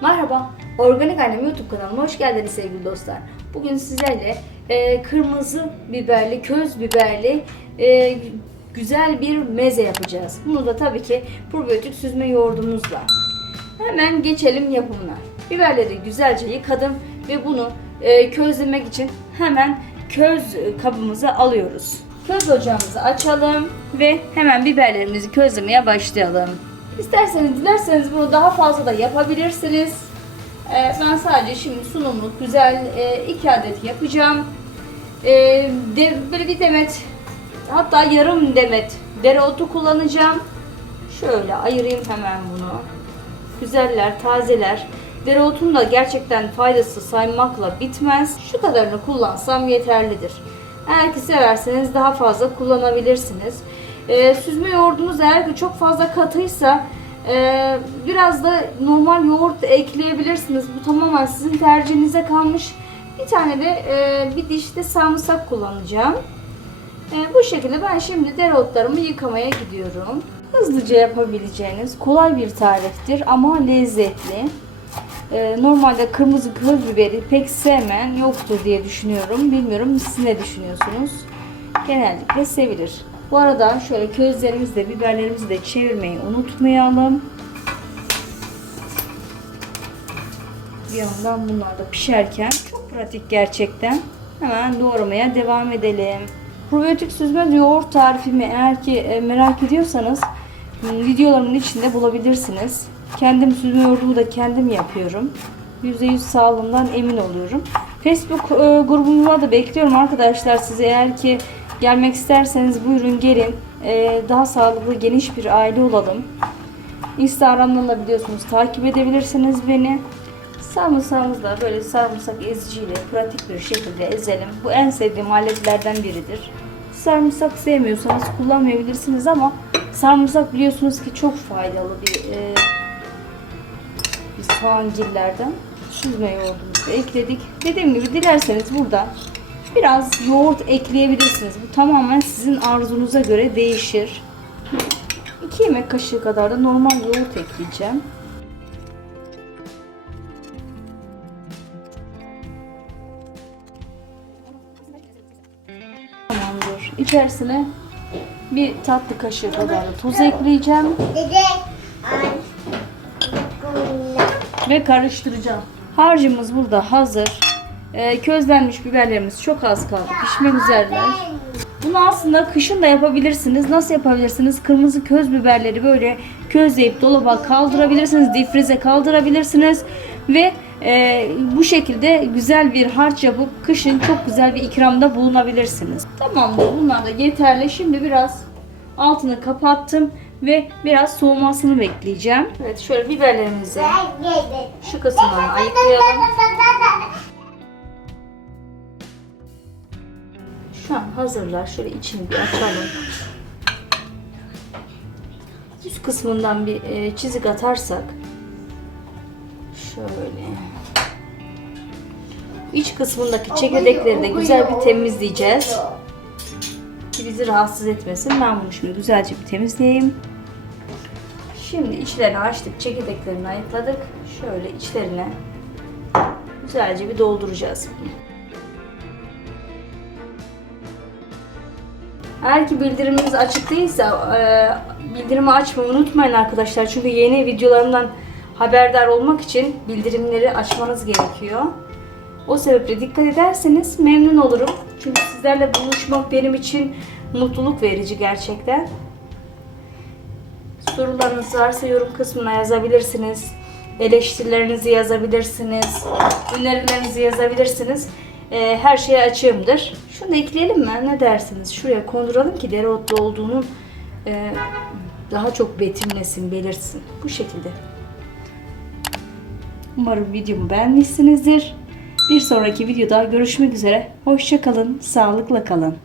Merhaba, Organik Annem YouTube kanalıma hoş geldiniz sevgili dostlar. Bugün sizlerle e, kırmızı biberli, köz biberli e, güzel bir meze yapacağız. Bunu da tabii ki probiyotik süzme yoğurdumuzla. Hemen geçelim yapımına. Biberleri güzelce yıkadım ve bunu e, közlemek için hemen köz kabımıza alıyoruz. Köz ocağımızı açalım ve hemen biberlerimizi közlemeye başlayalım. İsterseniz dilerseniz bunu daha fazla da yapabilirsiniz. Ee, ben sadece şimdi sunumluk güzel e, iki adet yapacağım. Ee, böyle bir demet hatta yarım demet dereotu kullanacağım. Şöyle ayırayım hemen bunu. Güzeller, tazeler. Dereotun da gerçekten faydası saymakla bitmez. Şu kadarını kullansam yeterlidir. Eğer ki severseniz daha fazla kullanabilirsiniz. Ee, süzme yoğurdunuz eğer ki çok fazla katıysa e, biraz da normal yoğurt ekleyebilirsiniz. Bu tamamen sizin tercihinize kalmış. Bir tane de e, bir diş de sarımsak kullanacağım. E, bu şekilde ben şimdi dereotlarımı yıkamaya gidiyorum. Hızlıca yapabileceğiniz kolay bir tariftir ama lezzetli. E, normalde kırmızı köz biberi pek sevmeyen yoktur diye düşünüyorum. Bilmiyorum siz ne düşünüyorsunuz? Genellikle sevilir. Bu arada şöyle közlerimizi de biberlerimizi de çevirmeyi unutmayalım. Bir yandan bunlar da pişerken çok pratik gerçekten. Hemen doğramaya devam edelim. Probiyotik süzme yoğurt tarifimi eğer ki e, merak ediyorsanız m, videolarımın içinde bulabilirsiniz. Kendim süzme yoğurdumu da kendim yapıyorum. %100 sağlığından emin oluyorum. Facebook e, grubuma da bekliyorum arkadaşlar. Siz eğer ki gelmek isterseniz buyurun gelin. E, daha sağlıklı geniş bir aile olalım. Instagram'dan da biliyorsunuz takip edebilirsiniz beni. Sarımsağımızı da böyle sarımsak eziciyle pratik bir şekilde ezelim. Bu en sevdiğim aletlerden biridir. Sarımsak sevmiyorsanız kullanmayabilirsiniz ama sarımsak biliyorsunuz ki çok faydalı bir e, biz soğancillerden süzme yoğurdumuzu ekledik. Dediğim gibi dilerseniz burada biraz yoğurt ekleyebilirsiniz. Bu tamamen sizin arzunuza göre değişir. 2 yemek kaşığı kadar da normal yoğurt ekleyeceğim. Tamamdır. İçerisine bir tatlı kaşığı kadar da tuz ekleyeceğim ve karıştıracağım. Harcımız burada hazır. Ee, közlenmiş biberlerimiz çok az kaldı. Pişmek üzereler. Bunu aslında kışın da yapabilirsiniz. Nasıl yapabilirsiniz? Kırmızı köz biberleri böyle közleyip dolaba kaldırabilirsiniz. Difrize kaldırabilirsiniz. Ve e, bu şekilde güzel bir harç yapıp kışın çok güzel bir ikramda bulunabilirsiniz. Tamamdır. Bunlar da yeterli. Şimdi biraz altını kapattım ve biraz soğumasını bekleyeceğim. Evet şöyle biberlerimizi şu kısımdan ayıklayalım. Şu an hazırlar. Şöyle içini bir açalım. Üst kısmından bir e, çizik atarsak şöyle iç kısmındaki çekirdekleri de güzel bir temizleyeceğiz. Ki bizi rahatsız etmesin. Ben bunu şimdi güzelce bir temizleyeyim. Şimdi içlerini açtık. Çekirdeklerini ayıkladık. Şöyle içlerine güzelce bir dolduracağız. Eğer ki bildiriminiz açık değilse e, bildirimi açmayı unutmayın arkadaşlar. Çünkü yeni videolarımdan haberdar olmak için bildirimleri açmanız gerekiyor. O sebeple dikkat ederseniz memnun olurum. Çünkü sizlerle buluşmak benim için mutluluk verici gerçekten. Sorularınız varsa yorum kısmına yazabilirsiniz. Eleştirilerinizi yazabilirsiniz. Önerilerinizi yazabilirsiniz. Ee, her şeye açığımdır. Şunu ekleyelim mi? Ne dersiniz? Şuraya konduralım ki dereotlu olduğunu e, daha çok betimlesin, belirsin. Bu şekilde. Umarım videomu beğenmişsinizdir. Bir sonraki videoda görüşmek üzere. Hoşçakalın, sağlıkla kalın.